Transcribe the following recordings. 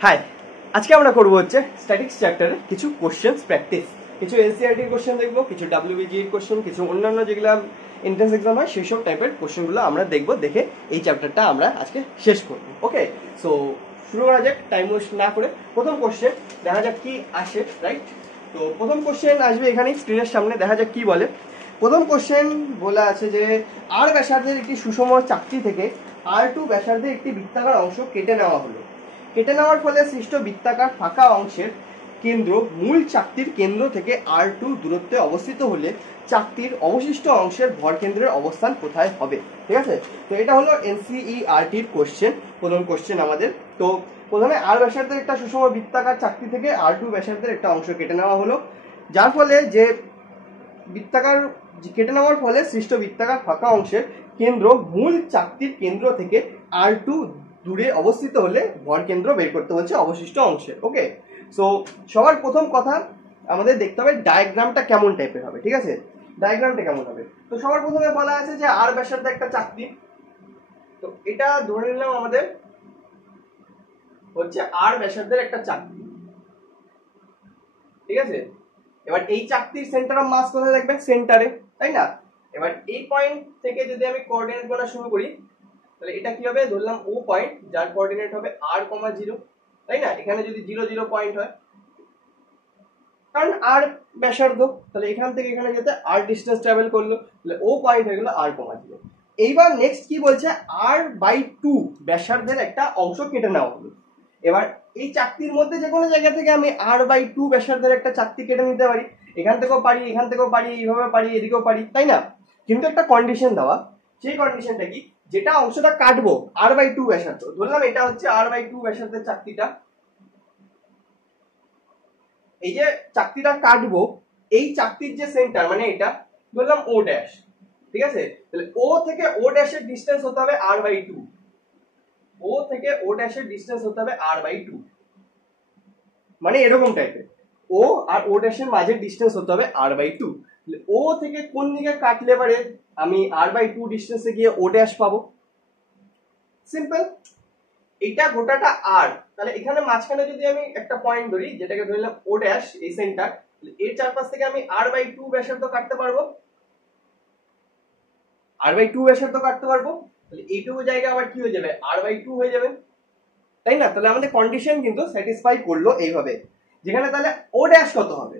High, আজকে আমরা করব হচ্ছে স্ট্যাটিক্স চ্যাপ্টারের কিছু কোশ্চেন্স প্র্যাকটিস। কিছু এনসিইআরটি কোশ্চেন দেখবো, কিছু ডাব্লিউবিজির কোশ্চেন, কিছু অন্যান্য যেগুলো এন্ট্রান্স এক্সাম হয় সেই সব টাইপের কোশ্চেনগুলো আমরা দেখবো, দেখে এই চ্যাপ্টারটা আমরা আজকে শেষ করব। ওকে, সো শুরু করা যাক টাইম ওয়েস্ট না করে। প্রথম কোশ্চেন দেখা যাক কি আসে, রাইট? তো প্রথম কোশ্চেন আসবে এখানে স্ক্রিনের সামনে, দেখা যাক কি বলে। প্রথম কোশ্চেন বলা আছে যে আর ব্যাসার্ধের একটি সুষম চাকতি থেকে R2 ব্যাসার্ধের একটি বৃত্তাকার অংশ কেটে নেওয়া হলো। কেটে নেওয়ার ফলে সৃষ্ট বৃত্তাকার ফাঁকা অংশের কেন্দ্র মূল চাকতির কেন্দ্র থেকে R2 দূরত্বে অবস্থিত হলে চাকতির অবশিষ্ট অংশের ভরকেন্দ্রের অবস্থান কোথায় হবে? ঠিক আছে, তো এটা হলো এনসিইআরটির কোশ্চেন, প্রথম কোশ্চেন আমাদের। তো প্রথমে আর ব্যাসার্ধের একটা সুষম বৃত্তাকার চাকতি থেকে R2 ব্যাসার্ধের একটা অংশ কেটে নেওয়া হলো, যার ফলে যে বৃত্তাকার কেটে নেওয়ার ফলে সৃষ্ট বৃত্তাকার ফাঁকা অংশের কেন্দ্র মূল চাকতির কেন্দ্র থেকে R2 দূরে অবস্থিত হলে ভর কেন্দ্র বের করতে হচ্ছে অবশিষ্ট অংশের। ওকে, সো সবার প্রথম কথা আমাদের দেখতে হবে ডায়াগ্রামটা কেমন টাইপের হবে। ঠিক আছে, ডায়াগ্রামটা কেমন হবে? তো সবার প্রথমে বলা আছে যে আর ব্যাসার্ধ একটা চাকতি, তো এটা ধরে নিলাম আমাদের হচ্ছে আর ব্যাসার্ধের একটা চাকতি। ঠিক আছে, এবার এই চাকতির সেন্টার অফ মাস কোথায় থাকবে? সেন্টারে, তাই না? এবার এই পয়েন্ট থেকে যদি আমি কোঅর্ডিনেট গোনা শুরু করি, তাহলে এটা কি হবে? ধরলাম ও পয়েন্ট, যার কোঅর্ডিনেট হবে r,0, তাই না? এখানে যদি 0 0 পয়েন্ট হয়, কারণ আর ব্যাসার্ধ, তাহলে এখান থেকে এখানে যেতে r ডিসটেন্স ট্রাভেল করলো, তাহলে ও পয়েন্ট হয়ে গেল r,0। এইবার নেক্সট কি বলছে? r/2 ব্যাসার্ধের একটা অংশ কেটে নেওয়া হলো। এবার এই চাকতির মধ্যে যে কোনো জায়গা থেকে আমি r/2 ব্যাসার্ধের একটা চাকতি কেটে নিতে পারি, এখান থেকেও পারি, এখান থেকেও পারি, এইভাবে পারি, এদিকেও পারি, তাই না? কিন্তু একটা কন্ডিশন দেওয়া, সেই কন্ডিশনটা কি? যেটা অংশটা কাটবো r/2 ব্যাসার্ধ, ধরলাম এটা হচ্ছে r/2 ব্যাসার্ধের চাকতিটা, এই যে চাকতিটা কাটবো, এই চাকতির যে সেন্টার মানে এটা ধরলাম ও ড্যাশ। ঠিক আছে, তাহলে ও থেকে ও ড্যাশের ডিসটেন্স হতে হবে r/2, ও থেকে ও ড্যাশের ডিসটেন্স হতে হবে r/2, মানে এরকম টাইপের। ও আর ও ড্যাশের মাঝে ডিসটেন্স হতে হবে r/2। ও থেকে কোন দিকে কাটলে পারে আমি r/2 ডিসটেন্সে গিয়ে ও ড্যাশ পাবো? সিম্পল, এটা গোটাটা আর, তাহলে এখানে মাঝখানে যদি আমি একটা পয়েন্ট ধরি, যেটাকে ধরলাম ও ড্যাশ, এই সেন্টার, এর চারপাশ থেকে আমি r/2 ব্যাসার্ধ কাটতে পারবো, r/2 ব্যাসার্ধ কাটতে পারবো, তাহলে এইটুকু জায়গা আবার কি হয়ে যাবে? r/2 হয়ে যাবে, তাই না? তাহলে আমাদের কন্ডিশন কিন্তু স্যাটিসফাই করলো এইভাবে। যেখানে তাহলে ও ড্যাশ কত হবে?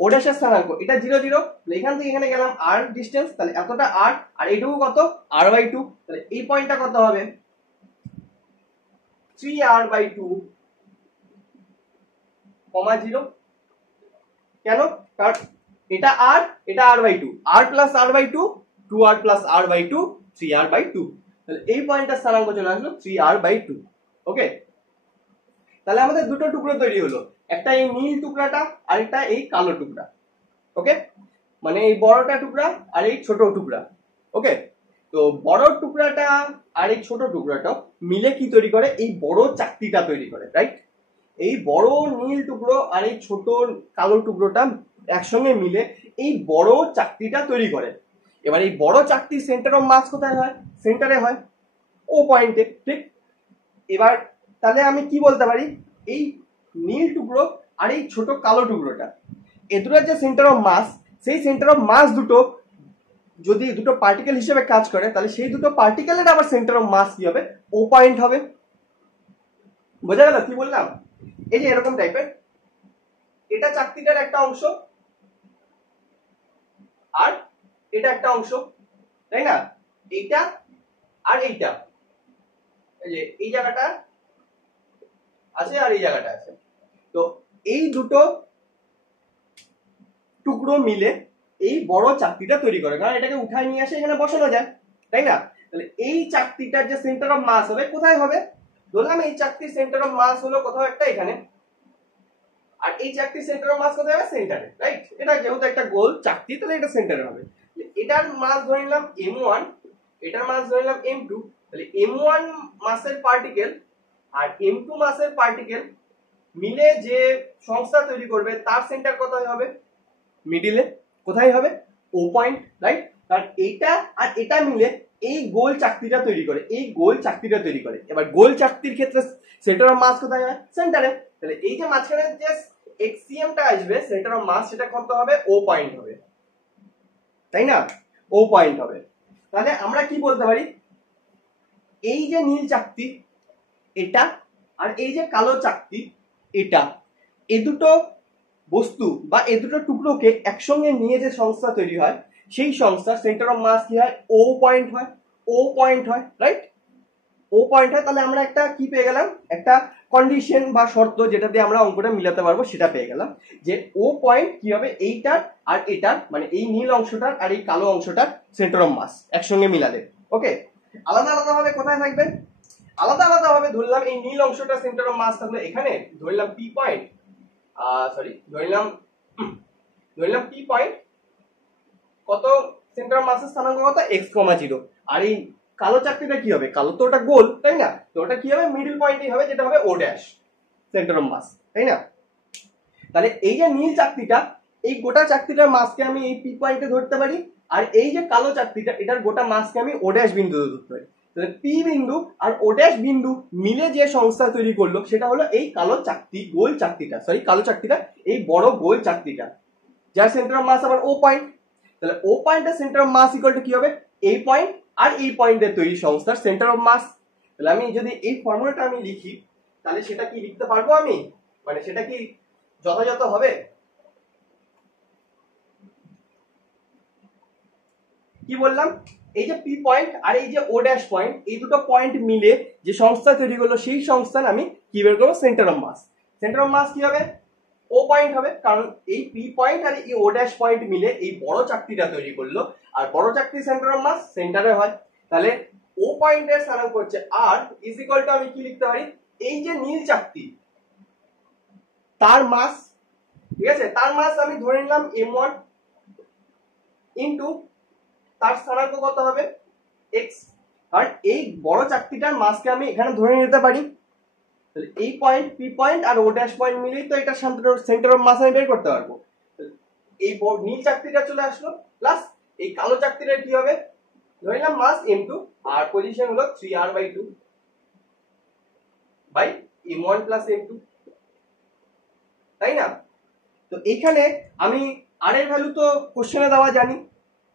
ও ড্যাশের স্থানাঙ্ক এটা 0 0, এখান থেকে এখানে গেলাম r ডিসটেন্স, তাহলে এতটা r, আর এইটুকু কত? r/2, তাহলে এই পয়েন্টটা কত হবে? 3r/2, 0। কেন? কারণ এটা r, এটা r/2, r plus r/2, 2r plus r/2, 3r/2, তাহলে এই পয়েন্টটার স্থানাঙ্ক চলে আসলো 3r/2। ওকে, তাহলে আমাদের দুটো টুকরো তৈরি হলো, একটা এই নীল টুকরাটা আর একটা এই কালো টুকরা। ওকে, মানে এই বড়টা টুকরা আর এই ছোট টুকরা। ওকে, তো বড় টুকরাটা আর এই ছোট টুকরাটা মিলে কি তৈরি করে? এই বড় চাকতিটা তৈরি করে, রাইট? এই বড় নীল টুকরো আর এই ছোট কালো টুকরোটা একসঙ্গে মিলে এই বড় চাকতিটা তৈরি করে। এবার এই বড় চাকতির সেন্টার অফ মাস কোথায় হয়? সেন্টারে হয়, ও পয়েন্টে। ঠিক, এবার তাহলে আমি কি বলতে পারি? এই নীল টুকরো আর এই ছোট কালো টুকরোটা, এ দুটোর যে সেন্টার অফ মাস, সেই সেন্টার অফ মাস দুটো যদি দুটো পার্টিকেল হিসেবে কাজ করে, তাহলে সেই দুটো পার্টিকেলের আবার সেন্টার অফ মাস কি হবে? ও পয়েন্ট হবে। বোঝা গেল কি বললাম? এই যে এরকম টাইপের, এটা চাকতিটার একটা অংশ আর এটা একটা অংশ, তাই না? এইটা আর এইটা, এই যে এই জায়গাটা আছে আর এই জায়গাটা আছে, তো এই দুটো টুকরো মিলে এই বড় চাকতিটা তৈরি করে, কারণ এটাকে উঠায় নিয়ে আসে এখানে বসানো যায়, তাই না? তাহলে এই চাকতিটার যে সেন্টার অফ মাস হবে কোথায় হবে? ধরলাম এই চাকতির সেন্টার অফ মাস হলো কোথাও একটা এখানে, আর এই চাকতির সেন্টার অফ মাস কোথায় হবে? সেন্টারে, রাইট? এটা যেহেতু একটা গোল চাকতি, তাহলে এটা সেন্টারে হবে। এটার মাস ধরে নিলাম m1, এটার মাস ধরে নিলাম m2, তাহলে m1 মাসের পার্টিকেল আর m2 মাসের পার্টিকেল মিলে যে সংস্থা তৈরি করবে তার সেন্টার কোথায় হবে? মিডিলে। কোথায় হবে? ও পয়েন্ট, রাইট? কারণ এইটা আর এটা মিলে এই গোল চাকতিটা তৈরি করে, এই গোল চাকতিটা তৈরি করে। এবার গোল চাকতির ক্ষেত্রে সেন্টার অফ মাস কোথায় হয়? সেন্টারে। তাহলে এই যে মাঝখানে যে এক্সিএমটা আসবে সেন্টার অফ মাস, সেটা কত হবে? ও পয়েন্ট হবে, তাই না? ও পয়েন্ট হবে। তাহলে আমরা কি বলতে পারি, এই যে নীল চাকতি এটা আর এই যে কালো চাকতি এটা, এই দুটো বস্তু বা এই দুটো টুকরোকে একসঙ্গে নিয়ে যে সংস্থা তৈরি হয় সেই সংস্থার সেন্টার অফ মাস কি হয়? ও পয়েন্ট হয়। ও পয়েন্ট হয়, রাইট? ও পয়েন্ট হয়। তাহলে আমরা একটা কি পেয়ে গেলাম? একটা কন্ডিশন বা শর্ত যেটা দিয়ে আমরা অঙ্কটা মিলাতে পারবো সেটা পেয়ে গেলাম, যে ও পয়েন্ট কি হবে? এইটার আর এটার, মানে এই নীল অংশটার আর এই কালো অংশটার সেন্টার অফ মাস একসঙ্গে মিলালে। ওকে, আলাদা আলাদা ভাবে কোথায় থাকবে? আলাদা আলাদা ভাবে ধরলাম এই নীল অংশটা সেন্টার অফ মাস থাকলে এখানে, ধরলাম পি পয়েন্ট, ধরলাম পি পয়েন্ট কত সেন্টার অফ মাসের স্থানাঙ্ক কত? এক্স কমা 0। আর এই কালো চাকতিটা কি হবে? কালো তো ওটা গোল, তাই না? তো ওটা কি হবে? মিডল পয়েন্টই হবে, যেটা হবে ও ড্যাশ, সেন্টার অফ মাস, তাই না? তাহলে এই যে নীল চাকতিটা, এই গোটা চাকতিটার মাসকে আমি এই পি পয়েন্টে ধরতে পারি, আর এই যে কালো চাকতিটা এটার গোটা মাসকে আমি ও ড্যাশ বিন্দুতে ধরতে পারি। তাহলে পি বিন্দু আর ও ড্যাশ বিন্দু মিলে যে সংস্থা তৈরি করলো সেটা হলো এই কালো চাকতি, গোল চাকতিটা, সরি কালো চাকতিটা, এই বড় গোল চাকতিটা, যার সেন্টার অফ মাস আবার ও পয়েন্ট। তাহলে ও পয়েন্টের centre of mass equal to কি হবে? এই পয়েন্ট আর এই পয়েন্টের তৈরি সংস্থার সেন্টার অফ মাস। তাহলে আমি যদি এই ফর্মুলাটা আমি লিখি তাহলে সেটা কি লিখতে পারবো আমি? মানে সেটা কি যথাযথ হবে? কি বললাম? এই যে পি পয়েন্ট আর এই যে ও ড্যাশ পয়েন্ট, এই দুটো পয়েন্ট মিলে যে সংস্থা তৈরি করলো সেই সংস্থার আমি কি বের করবো? Centre of mass. Centre of mass কি হবে? ও পয়েন্ট হবে, কারণ এই পি পয়েন্ট আর এই ও ড্যাশ পয়েন্ট মিলে এই বড় চাকতিটা তৈরি করলো, আর বড় চাকতির সেন্টার অফ মাস সেন্টারে হয়। তাহলে ও পয়েন্টের স্থানাঙ্ক হচ্ছে আর ইজ ইকুয়াল টু, আমি কি লিখতে পারি? এই যে নীল চাকতি তার মাস, ঠিক আছে, তার মাস আমি ধরে নিলাম m1 ইন্টু তার স্থানাঙ্ক কত হবে? x। আর এই বড় চাকতিটার মাসকে আমি এখানে ধরে নিতে পারি। তাহলে এই পয়েন্ট পি পয়েন্ট আর ও ড্যাশ পয়েন্ট মিলেই তো এটা সেন্টার অফ মাস আমি বের করতে পারবো। এই নীল চাকতিটা চলে আসলো, প্লাস এই কালো চাকতিটার কি হবে? ধরে নিলাম মাস m2 আর পজিশন হলো 3r/2 by m1 plus m2, তাই না? তো এইখানে আমি আর এর ভ্যালু তো কোশ্চেনে দেওয়া জানি,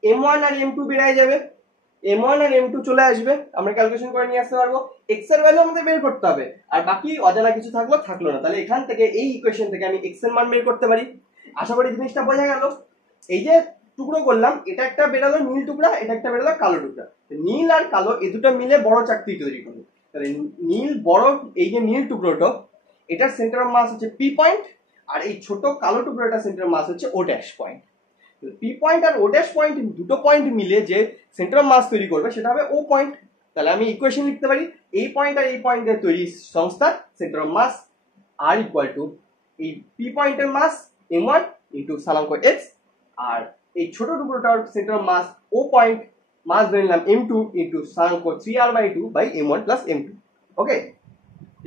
m1 আর m2 বেরিয়ে যাবে, m1 আর m2 চলে আসবে, আমরা ক্যালকুলেশন করে নিয়ে আসতে পারবো। x এর ভ্যালু আমাদের বের করতে হবে, আর বাকি অজানা কিছু থাকলো না। তাহলে এখান থেকে এই ইকুয়েশন থেকে আমি x এর মান বের করতে পারি। আশা করি জিনিসটা বোঝা গেল। এই যে টুকরো করলাম, এটা একটা বেরালো নীল টুকরা, এটা একটা বেরালো কালো টুকরা। নীল আর কালো এই দুটো মিলে বড় চাকতি তৈরি করলো। তাহলে নীল বড়, এই যে নীল টুকরোটা এটার সেন্টার অফ মাস হচ্ছে পি পয়েন্ট, আর এই ছোট কালো টুকরোটার সেন্টার অফ মাস হচ্ছে ও ড্যাশ পয়েন্ট। পি পয়েন্ট আর ও ড্যাশ পয়েন্ট দুটো পয়েন্ট মিলে যে সেন্টার অফ মাস তৈরি করবে সেটা হবে ও পয়েন্ট। তাহলে আমি ইকুয়েশন লিখতে পারি, এই পয়েন্ট আর এই পয়েন্টের তৈরি সংস্থা সেন্টার অফ মাস আর ইকুয়াল টু এই পি পয়েন্টের মাস m1 ইন্টু স্থানাঙ্ক x, আর এই ছোট টুকরোটার সেন্টার অফ মাস ও পয়েন্ট, মাস ধরে নিলাম m2 ইন্টু স্থানাঙ্ক 3r/2 by m1 plus m2। ওকে,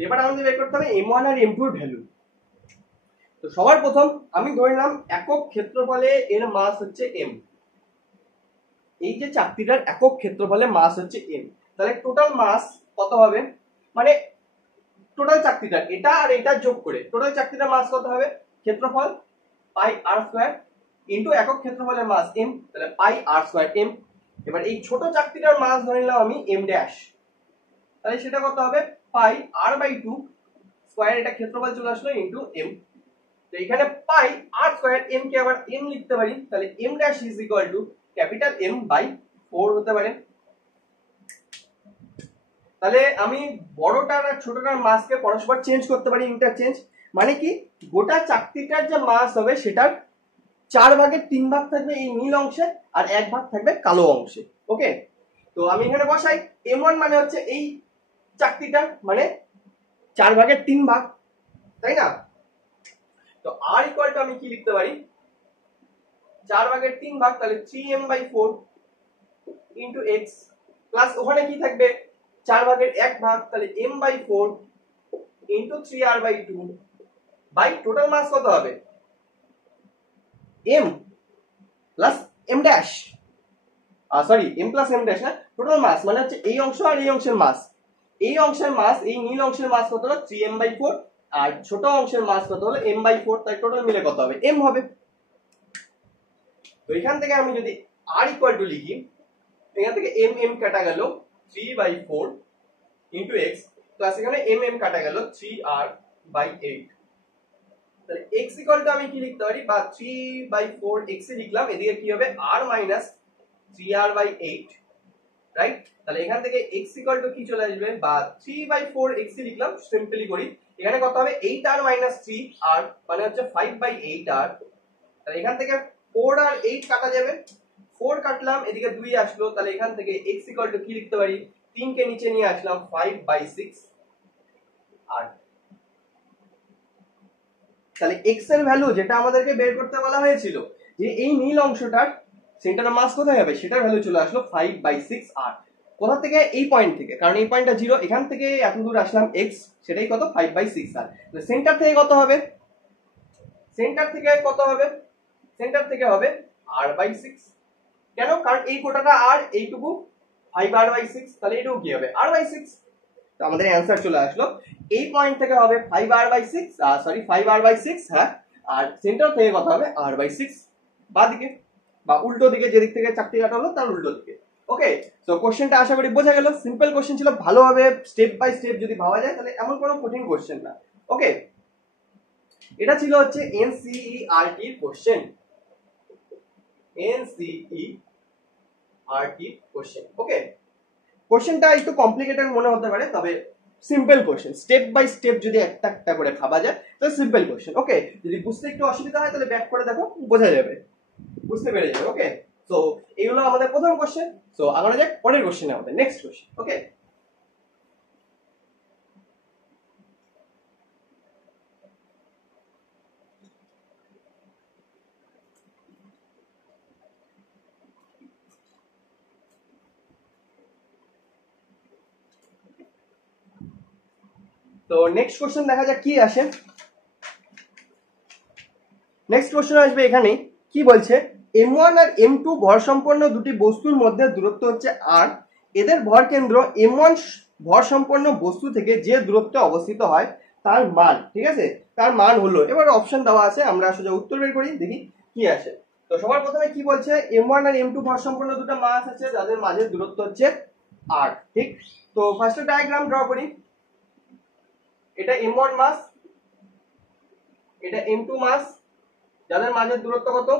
এবার আমাদের বের করতে হবে m1 আর m2 এর ভ্যালু। তো সবার প্রথম আমি ধরে নিলাম একক ক্ষেত্রফলে এর মাস হচ্ছে m, এই যে চাকতিটার একক ক্ষেত্রফলে মাস হচ্ছে m। তাহলে টোটাল মাস কত হবে? মানে টোটাল চাকতিটার এটা আর এটা যোগ করে টোটাল চাকতিটার মাস কত হবে? ক্ষেত্রফল পাই আর স্কয়ার ইন্টু একক ক্ষেত্রফলের মাস m, তাহলে পাই আর স্কয়ার m। এবার এই ছোট চাকতিটার মাস ধরে নিলাম আমি m ড্যাশ, তাহলে সেটা কত হবে? পাই r/2 স্কয়ার, এটা ক্ষেত্রফল চলে আসলো ইন্টু m। তো এখানে পাই আর স্কয়ার m কে আবার m লিখতে পারি, তাহলে m dash is equal to capital M by 4 হতে পারে। তাহলে আমি বড়টার আর ছোটটার মাসকে পরস্পর চেঞ্জ করতে পারি, ইন্টারচেঞ্জ। মানে কি, গোটা চাকতিটার যে মাস হবে সেটার 4/3 থাকবে এই নীল অংশে, আর 1 থাকবে কালো অংশে। ওকে, তো আমি এখানে বসাই m1 মানে হচ্ছে এই চাকতিটার, মানে 4/3, তাই না? তো r ইকুয়াল টু আমি কি লিখতে পারি? 4/3, তাহলে 3m/4 ইন্টু x, প্লাস ওখানে কি থাকবে? 4/1, তাহলে m/4 into 3r/2 by total মাস কত হবে? m plus m dash, sorry m plus m dash না, টোটাল মাস মানে হচ্ছে এই অংশ আর এই অংশের মাস, এই অংশের মাস, এই নীল অংশের মাস কত হলো 3m/4 আর ছোট অংশের মাস কত হলো m/4, তাই টোটাল মিলে কত হবে m হবে। তো এখান থেকে আমি যদি r ইকুয়াল টু লিখি, এখান থেকে m কাটা গেল 3/4 ইনটু x প্লাস এখানে m কাটা গেল 3r/8, তাহলে x ইকুয়াল টু আমি কি লিখতে পারি, বা 3/4 x এ লিখলাম, এদিকে কি হবে r মাইনাস 3r/8, রাইট। তাহলে এখান থেকে x ইকুয়াল টু কি চলে আসবে, বা 3/4 x এ লিখলাম, সিম্পলি করি, এখানে কত হবে 8r মাইনাস 3r মানে হচ্ছে 5/8r, তাহলে এখান থেকে 4 আর 8 কাটা যাবে, 4 কাটলাম, এদিকে 2 আসলো, তাহলে এখান থেকে x ইকুয়াল টু কি লিখতে পারি, 3 কে নিচে নিয়ে আসলাম 5/6r। তাহলে x এর ভ্যালু যেটা আমাদেরকে বের করতে বলা হয়েছিল, যে এই নীল অংশটার সেন্টার মাস কোথায় হবে, সেটার ভ্যালু চলে আসলো 5/6r। কোথা থেকে, এই পয়েন্ট থেকে, কারণ এই পয়েন্টটা 0, এখান থেকে এত দূর আসলাম x, সেটাই কত 5/6r। তো সেন্টার থেকে কত হবে, সেন্টার থেকে কত হবে, সেন্টার থেকে হবে r/6, কেন, কারণ এই কোটাটা r, এইটুকু 5r/6, তাহলে এটুকু কি হবে r/6। তো আমাদের অ্যানসার চলে আসলো, এই পয়েন্ট থেকে হবে 5r/6, সরি 5r/6, হ্যাঁ, আর সেন্টার থেকে কত হবে r/6, বাদিকে বা উল্টো দিকে, যেদিক থেকে চাকতি কাটা হলো তার উল্টো দিকে। ওকে, তো কোশ্চেনটা আশা করি বোঝা গেল, সিম্পল কোশ্চেন ছিল, ভালোভাবে স্টেপ বাই স্টেপ যদি ভাবা যায় তাহলে এমন কোনো কঠিন কোশ্চেন না। ওকে, এটা ছিল হচ্ছে NCERT question, NCERT question. Okay, কোশ্চেনটা একটু কমপ্লিকেটেড মনে হতে পারে, তবে simple question, step by step যদি একটা একটা করে ভাবা যায় তাহলে সিম্পল কোশ্চেন। ওকে, যদি বুঝতে একটু অসুবিধা হয় তাহলে ব্যাক করে দেখো, বোঝা যাবে, বুঝতে পেরে যাবে। ওকে, সো এই হলো আমাদের প্রথম কোশ্চেন। সো আগানো যাক পরের কোশ্চেনে, আমাদের নেক্সট কোশ্চেন। ওকে, তো নেক্সট কোশ্চেন দেখা যাক কি আসে। নেক্সট কোশ্চেন আসবে, এখানে কি বলছে, m1 আর m2 ভর সম্পন্ন দুটি বস্তুর মধ্যে দূরত্ব হচ্ছে r, এদের ভর কেন্দ্র m1 ভর সম্পন্ন বস্তু থেকে যে দূরত্বে অবস্থিত হয় তার মান, ঠিক আছে, তার মান হলো, এবার অপশন দেওয়া আছে, আমরা সোজা উত্তর বের করি, দেখি কি আসে। তো সবার প্রথমে কি বলছে, m1 আর m2 ভর সম্পন্ন দুটো মাস আছে যাদের মাঝের দূরত্ব হচ্ছে r, ঠিক। তো ফার্স্টে ডায়াগ্রাম ড্র করি, এটা m1 মাস, এটা m2 মাস, যাদের মাঝের দূরত্ব কত,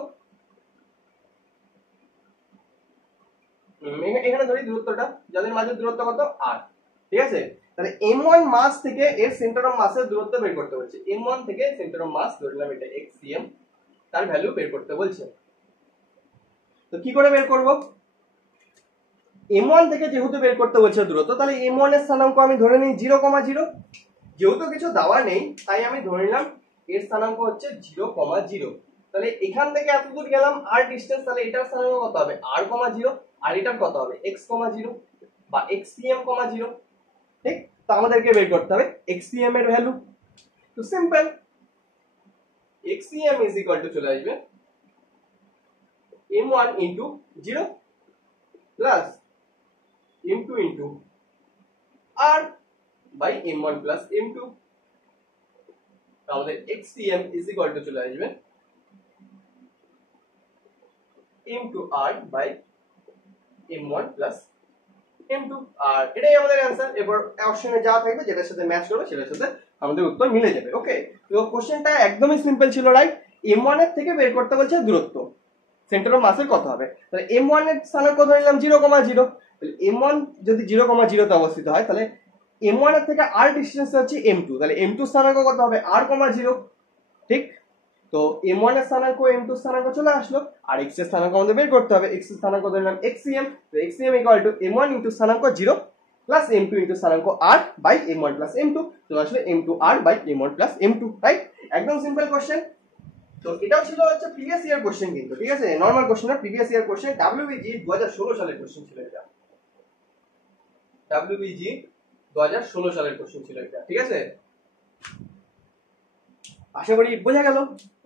এখানে ধরি দূরত্বটা, যাদের মাঝের দূরত্ব কত r, ঠিক আছে। তাহলে m1 মাস থেকে এর সেন্টার অফ মাসের দূরত্ব বের করতে বলছে, m1 থেকে সেন্টার অফ মাস ধরলাম এটা xcm, তার ভ্যালু বের করতে বলছে। তো কি করে বের করব, m1 থেকে যেহেতু বের করতে বলছে দূরত্ব, তাহলে m1 এর স্থানাঙ্ক আমি ধরে নিই 0,0, যেহেতু কিছু দেওয়া নেই তাই আমি ধরে নিলাম এর স্থানাঙ্ক হচ্ছে 0,0। তাহলে এখান থেকে এত দূর গেলাম r ডিসটেন্স, তাহলে এটার স্থানাঙ্ক কত হবে r,0, আর এটার কত হবে x,0 বা xcm,0, ঠিক। তো আমাদেরকে বের করতে হবে xcm এর ভ্যালু। তো simple, xcm is equal to চলে আসবে m1 into 0 plus m2 into r by m1 plus m2। আমাদের xcm ইজ ইকুয়াল টু চলে আসবে m2r by m1 plus m2, আর এটাই আমাদের অ্যানসার। এবার অপশনে যা থাকবে যেটার সাথে ম্যাচ করবে সেটার সাথে আমাদের উত্তর মিলে যাবে। ওকে, তো কোশ্চেনটা একদমই সিম্পল ছিল, রাইট। m1 এর থেকে বের করতে বলছে দূরত্ব, সেন্টার অফ মাসের কত হবে, তাহলে m1 এর স্থানাঙ্ক ধরে নিলাম 0,0, তাহলে m1 যদি 0,0 তে অবস্থিত হয় তাহলে m1 এর থেকে r ডিসটেন্স হচ্ছে m2, তাহলে m2 স্থানাঙ্ক কত হবে r,0, ঠিক। তো m1 এর স্থানাঙ্ক m2 স্থানাঙ্ক চলে আসলো, আর x এর স্থানাঙ্ক আমাদের বের করতে হবে, x এর স্থানাঙ্ক ধরলাম xcm, তো xcm equal to m1 into স্থানাঙ্ক 0 প্লাস m2 ইনটু স্থানাঙ্ক r by m1 plus m2, তো আসলে m2r by m1 plus m2, right. একদম সিম্পল কোশ্চেন। তো এটাও ছিল হচ্ছে প্রিভিয়াস ইয়ার কোশ্চেন, কিন্তু ঠিক আছে, নরমাল কোশ্চেন না, প্রিভিয়াস ইয়ার কোশ্চেন, WBG 2016 সালের কোশ্চেন ছিল এটা, WBG 2016 সালের কোশ্চেন ছিল এটা, ঠিক আছে। আশা করি বোঝা গেল,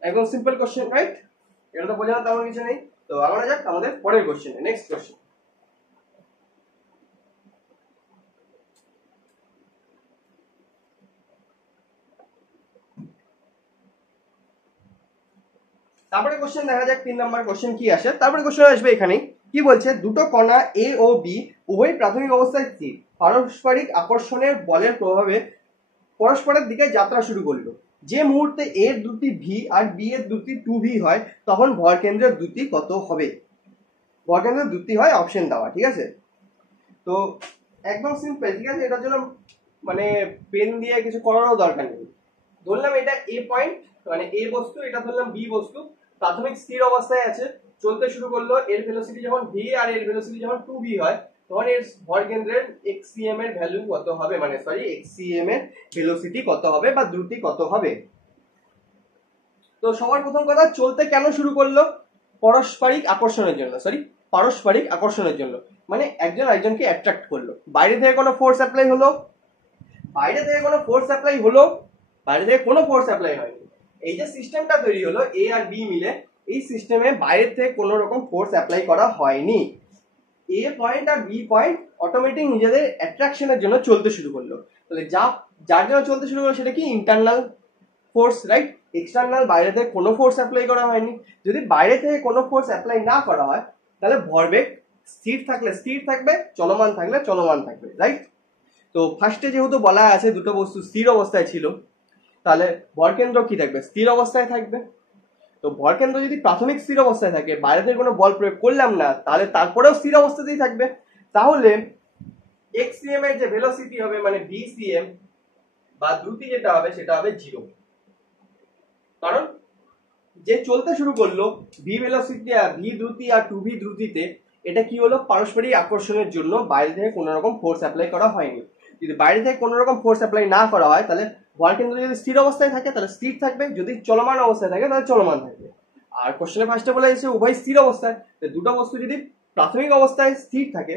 একদম সিম্পল কোশ্চেন, রাইট। এটা তো বোঝানোর তেমন কিছু নেই। তো আমরা যাক আমাদের পরের কোশ্চেনে, নেক্সট কোশ্চেন। তারপরে কোশ্চেন দেখা যাক 3 নম্বর কোশ্চেন কি আসে। তারপরে কোশ্চেন আসবে এখানে কি বলছে, দুটো কণা এ ও বি উভয় প্রাথমিক অবস্থায় স্থির, পারস্পরিক আকর্ষণের বলের প্রভাবে পরস্পরের দিকে যাত্রা শুরু করলো। যে মুহূর্তে এর দ্রুতি ভি আর বি এর দ্রুতি 2v হয় তখন ভরকেন্দ্রের দ্রুতি কত হবে? ভরকেন্দ্রের দ্রুতি হয় অপশন দেওয়া, ঠিক আছে। তো একদম সিম্পল, ঠিক আছে। এটার জন্য মানে পেন দিয়ে কিছু করারও দরকার নেই। ধরলাম এটা এ পয়েন্ট, মানে এ বস্তু, এটা ধরলাম বি বস্তু, প্রাথমিক স্থির অবস্থায় আছে, চলতে শুরু করলো। এর ভেলোসিটি যখন ভি আর এর ভেলোসিটি যখন 2v হয় তখন এর ভরকেন্দ্রের xcm এর ভ্যালু কত হবে, মানে সরি xcm এর ভেলোসিটি কত হবে বা দ্রুতি কত হবে। তো সবার প্রথম কথা, চলতে কেন শুরু করলো? পারস্পরিক আকর্ষণের জন্য, পারস্পরিক আকর্ষণের জন্য, মানে একজন আরেকজনকে অ্যাট্রাক্ট করলো। বাইরে থেকে কোনো ফোর্স অ্যাপ্লাই হলো? বাইরে থেকে কোনো ফোর্স অ্যাপ্লাই হলো? বাইরে থেকে কোনো ফোর্স অ্যাপ্লাই হয়নি। এই যে সিস্টেমটা তৈরি হলো এ আর বি মিলে, এই সিস্টেমে বাইরে থেকে কোনো রকম ফোর্স অ্যাপ্লাই করা হয়নি। এ পয়েন্ট আর বি পয়েন্ট অটোমেটিক নিজেদের অ্যাট্রাকশনের জন্য চলতে শুরু করলো। তাহলে যার জন্য চলতে শুরু করলো সেটা কি? Internal force, right? এক্সটার্নাল, বাইরে থেকে কোনো ফোর্স অ্যাপ্লাই করা হয়নি। যদি বাইরে থেকে কোনো ফোর্স অ্যাপ্লাই না করা হয় তাহলে ভরবেগ স্থির থাকলে স্থির থাকবে, চলমান থাকলে চলমান থাকবে, রাইট? তো ফার্স্টে যেহেতু বলা আছে দুটো বস্তু স্থির অবস্থায় ছিল, তাহলে ভরকেন্দ্র কি থাকবে? স্থির অবস্থায় থাকবে। তো ভরকেন্দ্র যদি প্রাথমিক স্থির অবস্থায় থাকে, বাইরে থেকে কোনো বল প্রয়োগ করলাম না, তাহলে তারপরেও স্থির অবস্থাতেই থাকবে। তাহলে xcm এর যে ভেলোসিটি হবে, মানে vcm বা দ্রুতি যেটা হবে সেটা হবে 0। কারণ যে চলতে শুরু করলো ভি ভেলোসিটি আর ভি দ্রুতি আর 2v দ্রুতিতে, এটা কি হলো? পারস্পরিক আকর্ষণের জন্য বাইরে থেকে কোনো রকম ফোর্স অ্যাপ্লাই করা হয়নি। যদি বাইরে থেকে কোনো রকম ফোর্স অ্যাপ্লাই না করা হয় তাহলে ভরকেন্দ্র যদি স্থির অবস্থায় থাকে তাহলে স্থির থাকবে, যদি চলমান অবস্থায় থাকে তাহলে চলমান থাকবে। আর কোশ্চেনে ফার্স্টে বলা হয়েছে উভয় স্থির অবস্থায়, দুটো বস্তু যদি প্রাথমিক অবস্থায় স্থির থাকে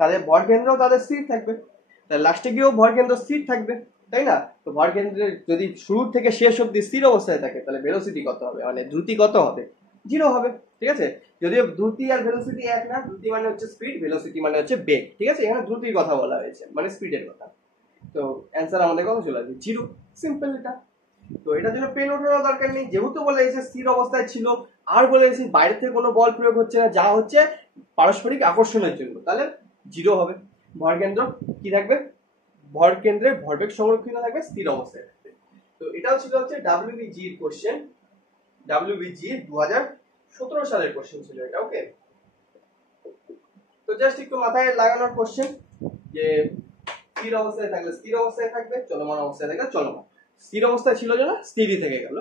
তাহলে ভরকেন্দ্র তাদের স্থির থাকবে, তাহলে লাস্টে গিয়েও ভরকেন্দ্র স্থির থাকবে, তাই না? তো ভরকেন্দ্রের যদি শুরু থেকে শেষ অব্দি স্থির অবস্থায় থাকে তাহলে ভেলোসিটি কত হবে, মানে দ্রুতি কত হবে? 0 হবে, ঠিক আছে। যদিও দ্রুতি আর ভেলোসিটি এক না, দ্রুতি মানে হচ্ছে স্পিড, ভেলোসিটি মানে হচ্ছে বেগ, ঠিক আছে। এখানে দ্রুতির কথা বলা হয়েছে, মানে স্পিডের কথা। তো অ্যান্সার আমাদের কত চলে আসবে? 0, সিম্পল এটা। তো এটার জন্য পেন ওঠানোর দরকার নেই, যেহেতু বলে এসে স্থির অবস্থায় ছিল, আর বলে এসে বাইরে থেকে কোনো বল প্রয়োগ হচ্ছে না, যা হচ্ছে পারস্পরিক আকর্ষণের জন্য, তাহলে 0 হবে। ভরকেন্দ্র কি থাকবে? ভরকেন্দ্রে ভরবেগ সংরক্ষিত থাকবে, স্থির অবস্থায় থাকবে। তো এটাও ছিল হচ্ছে WBG এর কোশ্চেন, WBG 2017 সালের কোশ্চেন ছিল এটা, ওকে। তো জাস্ট একটু মাথায় লাগানোর কোশ্চেন যে স্থির অবস্থায় থাকলে স্থির অবস্থায় থাকবে, চলমান অবস্থায় থাকলে চলমান। স্থির অবস্থায় ছিল যেন স্থিরই থেকে গেল,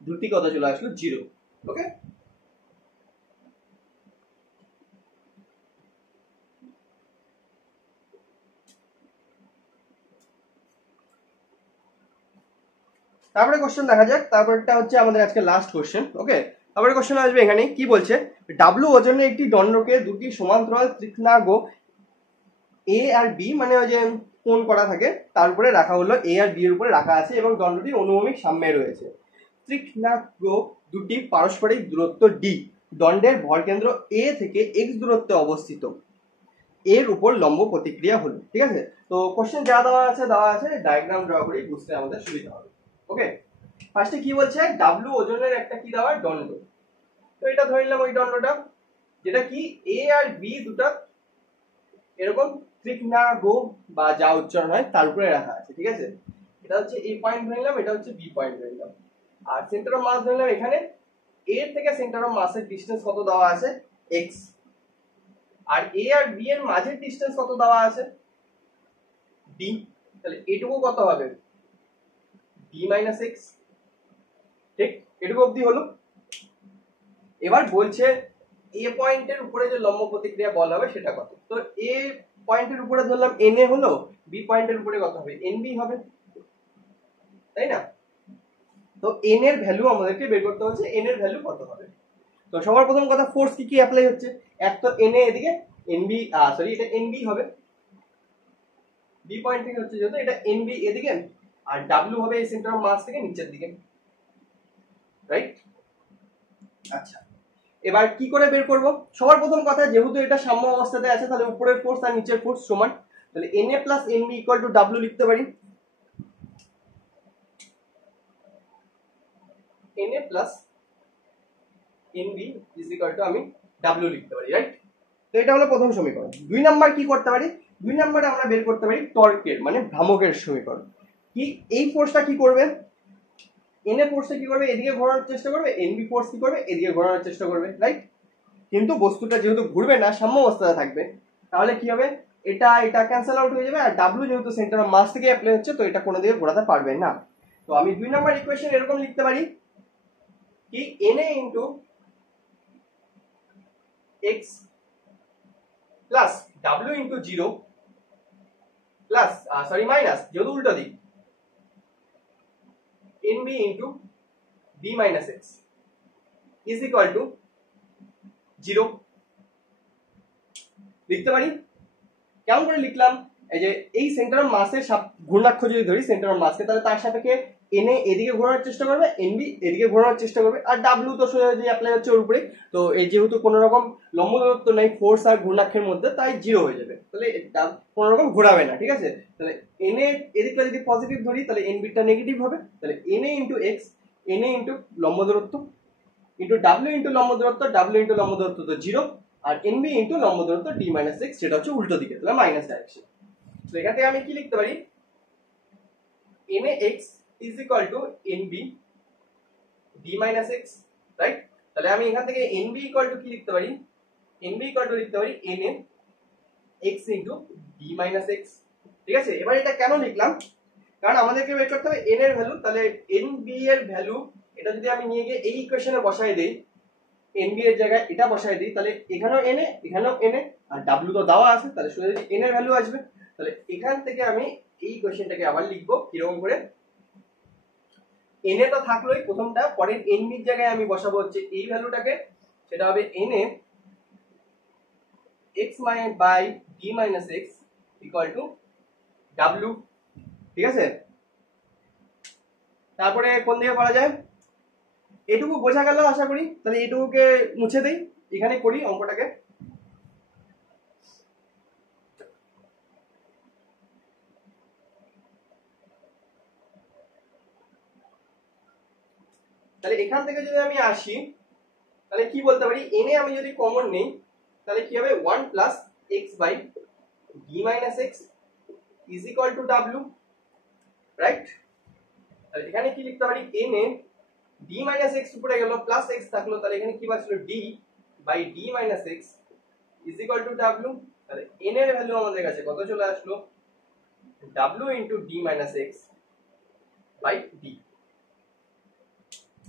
দ্রুতি কত চলে আসলো? 0, ওকে। তারপরে কোশ্চেন দেখা যাক, তারপরটা হচ্ছে আমাদের আজকে লাস্ট কোশ্চেন, ওকে। তারপরে কোশ্চেন আসবে এখানে কি বলছে, ডাব্লু ওজনের একটি দণ্ডকে দুটি সমান্তরাল ত্রিকোণাঙ্গ এ আর বি, মানে ওই যে কোণ করা থাকে তার উপরে রাখা হলো, এ আর বি এর উপরে রাখা আছে এবং দণ্ডটি অনুভূমিক সাম্যে রয়েছে। ত্রিকোণাঙ্গ দুটি পারস্পরিক দূরত্ব ডি, দণ্ডের ভরকেন্দ্র এ থেকে এক্স দূরত্বে অবস্থিত, এর উপর লম্ব প্রতিক্রিয়া হলো, ঠিক আছে। তো কোশ্চেন যা দেওয়া আছে ডায়াগ্রাম ড্র করে বুঝতে আমাদের সুবিধা হবে, ওকে। ফার্স্টে কি বলছে, ডাব্লু ওজনের একটা কি দেওয়া? দণ্ড। তো এটা ধরে নিলাম ওই দণ্ডটা, যেটা কি এ আর বি দুটা এরকম ত্রিকোণাঙ্গ বা যা উচ্চারণ হয় তার উপরে রাখা আছে, ঠিক আছে। এটা হচ্ছে এ পয়েন্ট ধরে নিলাম, এটা হচ্ছে বি পয়েন্ট ধরে নিলাম, আর সেন্টার অফ মাস ধরে নিলাম এখানে। এ থেকে সেন্টার অফ মাসের ডিসটেন্স কত দেওয়া আছে? x। আর এ আর বি এর মাঝের ডিসটেন্স কত দেওয়া আছে? d। তাহলে এটুকু কত হবে? d মাইনাস x, ঠিক। এটুকু অবধি হলো। এবার বলছে এ পয়েন্টের উপরে যে লম্ব প্রতিক্রিয়া বল হবে সেটা কত। তো এ পয়েন্টের উপরে ধরলাম na হলো, বি পয়েন্টের উপরে কত হবে? nb হবে, তাই না? তো n এর ভ্যালু আমাদেরকে বের করতে হচ্ছে, n এর ভ্যালু কত হবে। তো সবার প্রথম কথা, ফোর্স কি কি অ্যাপ্লাই হচ্ছে? এক তো na এদিকে, nb সরি এটা nb হবে, বি পয়েন্ট থেকে হচ্ছে যেহেতু এটা nb এদিকে, আর w হবে এই সেন্টার অফ মাস থেকে নিচের দিকে, রাইট? আচ্ছা, এবার কি করে বের করব? সবার প্রথম কথা, যেহেতু এটা সাম্য অবস্থাতে আছে তাহলে উপরের ফোর্স আর নিচের ফোর্স সমান, তাহলে na plus nb equal to w লিখতে পারি। na plus NB is equal two আমি ডাব্লিউ লিখতে পারি, রাইট? তো এটা হলো প্রথম সমীকরণ। 2 নাম্বার কি করতে পারি? 2 নাম্বারে আমরা বের করতে পারি টর্কের মানে ভ্রামকের সমীকরণ। কি এই ফোর্সটা কি করবে? এন এ ফোর্সটা কি করবে? এদিকে ঘোরানোর চেষ্টা করবে। এনবি ফোর্স কি করবে? এদিকে ঘোরানোর চেষ্টা করবে, রাইট? কিন্তু বস্তুটা যেহেতু ঘুরবে না, সাম্য অবস্থায় থাকবে, তাহলে কি হবে? এটা এটা ক্যান্সেল আউট হয়ে যাবে। আর ডাব্লিউ যেহেতু সেন্টার অফ মাস থেকে অ্যাপ্লাই হচ্ছে, তো এটা কোনো দিকে ঘোরাতে পারবে না। তো আমি 2 নাম্বার ইকুয়েশন এরকম লিখতে পারি কি N A into x plus W into zero plus minus, যেহেতু উল্টো দিক, N B into B minus x is equal to 0 লিখতে পারি। কেমন করে লিখলাম? এই যে এই সেন্টার অফ মাসের ঘূর্ণাক্ষ যদি ধরি সেন্টার অফ মাসকে, তাহলে তার সাপেক্ষে এনএ এদিকে ঘোরানোর চেষ্টা করবে, এনবি এদিকে ঘোরানোর চেষ্টা করবে, আর ডাব্লিউ তো সোজা যে অ্যাপ্লাই হচ্ছে ওর উপরে। তো এই যেহেতু কোনো রকম লম্ব দূরত্ব নেই ফোর্স আর ঘূর্ণাক্ষের মধ্যে, তাই 0 হয়ে যাবে। তাহলে কোনো রকম ঘোরাবে না, ঠিক আছে? তাহলে এনএ এদিকটা যদি পজিটিভ ধরি তাহলে এনবিটা নেগেটিভ হবে। তাহলে N A into x, N A into লম্ব দূরত্ব ইন্টু ডাব্লিউ ইন্টু লম্ব দূরত্ব, ডাব্লিউ ইন্টু লম্ব দূরত্ব তো 0, আর এনবি ইন্টু লম্ব দূরত্ব ডি মাইনাস এক্স, সেটা হচ্ছে উল্টো দিকে, তাহলে মাইনাস ডাইরেকশন। তো এখান থেকে আমি কি লিখতে পারি? N A x is equal to N B D minus x, right? তাহলে আমি এখান থেকে এনবি ইকুয়াল টু কি লিখতে পারি? এনবি ইকুয়াল টু লিখতে পারি N A x into D minus x, ঠিক আছে? এবার এটা কেন লিখলাম? কারণ আমাদেরকে বের করতে হবে এন এর ভ্যালু। তাহলে এনবি এর ভ্যালু এটা যদি আমি নিয়ে গিয়ে এই ইকুয়েশনে বসাই দেই, এনবি এর জায়গায় এটা বসাই দিই, তাহলে এখানেও এনএ এখানেও এনএ, আর ডাব্লিউ তো দেওয়া আছে, তাহলে শুধু যদি এন এর ভ্যালু আসবে। তাহলে এখান থেকে আমি এই কোশ্চেনটাকে আবার লিখবো কিরকম করে? এনএ তো থাকলোই প্রথমটা, পরের এনবির জায়গায় আমি বসাবো হচ্ছে এই ভ্যালুটাকে, সেটা হবে N A x by D minus x equal to W, ঠিক আছে? তারপরে কোন দিকে করা যায়? এটুকু বোঝা গেল আশা করি। তাহলে এটুকুকে মুছে দেই, এখানে করি অঙ্কটাকে। তাহলে এখান থেকে যদি আমি আসি, তাহলে কি বলতে পারি? এনে আমি যদি কমন নেই তাহলে কি হবে? 1 plus x by D minus x is equal to W, right? তাহলে এখানে কি লিখতে পারি? এনে ডি মাইনাস এক্স উপরে গেল, প্লাস এক্স থাকলো, তাহলে এখানে কি বাঁচলো? D by D minus x is equal to W. তাহলে এন এর ভ্যালু আমাদের কাছে কত চলে আসলো? W into D minus x by D.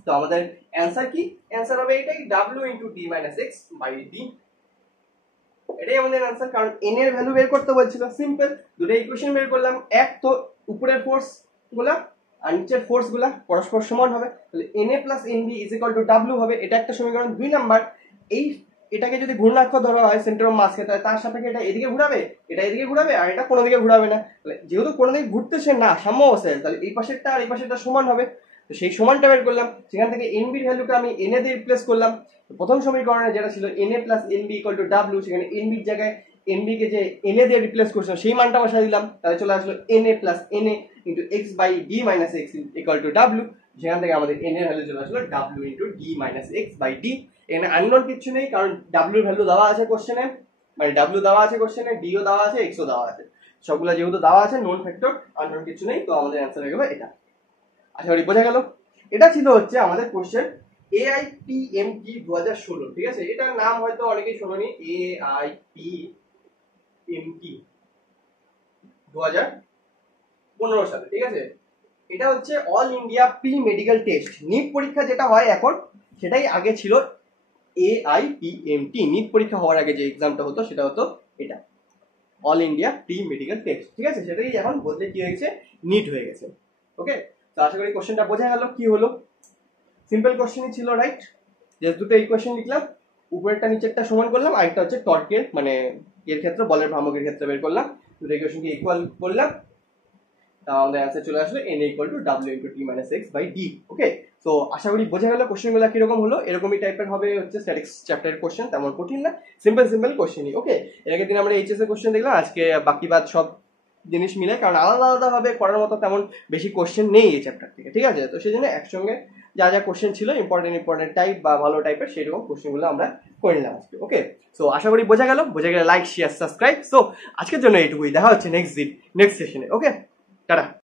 তো আমাদের অ্যান্সার কি? অ্যান্সার হবে এটাই, W into D minus x by D. এটাই আমাদের অ্যান্সার, কারণ এন এর ভ্যালু বের করতে বলছিল। সিম্পল, দুটো ইকুয়েশন বের করলাম। এক তো উপরের ফোর্স গুলা আর নিচের ফোর্স গুলা পরস্পর সমান হবে, তাহলে N A plus N B is equal to W হবে। এটা একটা সমীকরণ। 2 নাম্বার, এই এটাকে যদি ঘূর্ণাক্ষ ধরা হয় সেন্টার অফ মাসকে, তাহলে তার সাপেক্ষে এটা এদিকে ঘুরাবে, এটা এদিকে ঘুরাবে, আর এটা কোনো দিকে ঘুরাবে না। তাহলে যেহেতু কোনো দিকে ঘুরতেছে না, সাম্য অবস্থায়, তাহলে এই পাশেরটা আর এই পাশেরটা সমান হবে। তো সেই সমানটা বের করলাম। সেখান থেকে এনবির ভ্যালুটা আমি এন এ দিয়ে রিপ্লেস করলাম। প্রথম সমীকরণে যেটা ছিল N A plus NB equal to W, সেখানে এনবির জায়গায় এনবি কে যে এন এ দিয়ে রিপ্লেস করছিলাম সেই মানটা বসাই দিলাম। তাহলে চলে আসলো N A plus N A into x by D minus x equal to W. সেখান থেকে আমাদের এন এর ভ্যালু চলে আসলো W into D minus x by D. এখানে আননোন কিছু নেই, কারণ ডাব্লিউর ভ্যালু দেওয়া আছে কোশ্চেনে, মানে ডাব্লিউ দেওয়া আছে কোশ্চেনে, ডিও দেওয়া আছে, এক্সও দেওয়া আছে, সবগুলো যেহেতু দেওয়া আছে, নোন ফ্যাক্টর, আননোন কিছু নেই। তো আমাদের অ্যান্সার হয়ে গেল এটা। আশা করি বোঝা গেল। এটা ছিল হচ্ছে আমাদের কোশ্চেন AIPMT 2016, ঠিক আছে? এটার নাম হয়তো অনেকেই শোনেনি, AIPMT 2015 সালে, ঠিক আছে? এটা হচ্ছে all India pre medical test, NEET পরীক্ষা যেটা হয় এখন, সেটাই আগে ছিল AIPMT। নিট পরীক্ষা হওয়ার আগে যে এক্সামটা হতো সেটা হতো এটা, all India pre medical test, ঠিক আছে? সেটাই এখন বদলে কি হয়ে গেছে? নিট হয়ে গেছে। ওকে, তো আশা করি কোশ্চেনটা বোঝা গেল কি হলো। সিম্পল কোশ্চেনই ছিল, রাইট? যে দুটো ইকুয়েশন লিখলাম, উপরেরটা নিচেরটা সমান করলাম, আরেকটা হচ্ছে টর্কের মানে এর ক্ষেত্রে বলের ভ্রামকের ক্ষেত্রে বের করলাম। দুটো ইকুয়েশনকে ইকুয়াল করলাম, তা আমাদের অ্যান্সার চলে আসলো n equal to W into T minus x by D. Okay, তো আশা করি বোঝা গেল কোশ্চেনগুলো কিরকম হলো। এরকমই টাইপের হবে হচ্ছে স্ট্যাটিক্স চ্যাপ্টারের কোশ্চেন, তেমন কঠিন না, সিম্পল সিম্পল কোশ্চেনই। ওকে, এর আগের দিন আমরা এইচএস এর কোশ্চেন দেখলাম, আজকে বাকি বাদ সব জিনিস মিলে, কারণ আলাদা আলাদা ভাবে করার মতো তেমন বেশি কোশ্চেন নেই এই চ্যাপ্টার থেকে, ঠিক আছে? তো সেই জন্য একসঙ্গে যা যা কোশ্চেন ছিল ইম্পর্টেন্ট টাইপ বা ভালো টাইপের সেরকম কোশ্চেনগুলো আমরা করে নিলাম আজকে। ওকে, সো আশা করি বোঝা গেল লাইক শেয়ার সাবস্ক্রাইব। সো আজকের জন্য এইটুকুই, দেখা হচ্ছে নেক্সট সেশনে। ওকে, টাটা।